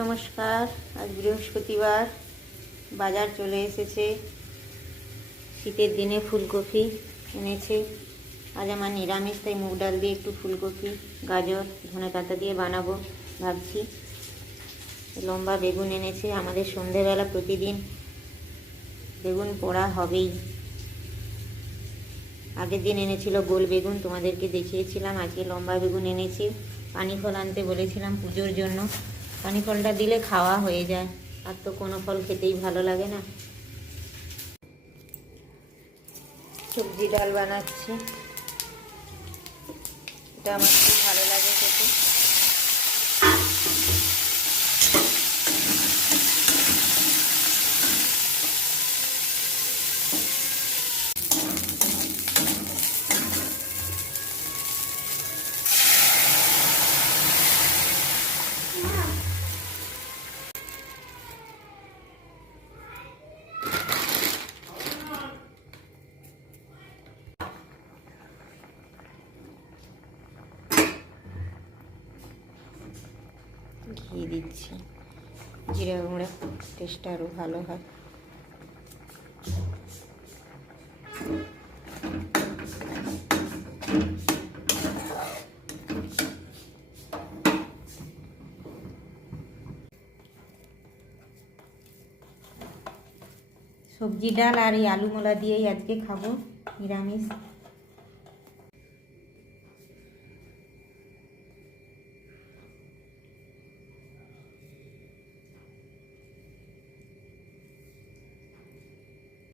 নমস্কার। আজ বৃহস্পতিবার, বাজার চলে এসেছে। শীতের দিনে ফুলকপি এনেছে। আজ আমার নিরামিষ, তাই মুগ ডাল দিয়ে একটু ফুলকপি, গাজর, ধনেপাতা দিয়ে বানাবো ভাবছি। লম্বা বেগুন এনেছে। আমাদের সন্ধেবেলা প্রতিদিন বেগুন পোড়া হবেই। আগের দিন এনেছিল গোল বেগুন, তোমাদেরকে দেখিয়েছিলাম। আজকে লম্বা বেগুন এনেছি। পানি ফল আনতে বলেছিলাম পুজোর জন্য। পানি ফলটা দিলে খাওয়া হয়ে যায়, আর তো কোনো ফল খেতেই ভালো লাগে না। সবজি ডাল বানাচ্ছি, এটা আমার খুব ভালো লাগে খেতে। ঘি দিচ্ছি, জিরা গুঁড়ো, টেস্টটা আরও ভালো হয়। সবজি ডাল আর এই আলু মোলা দিয়েই আজকে খাবো নিরামিষ।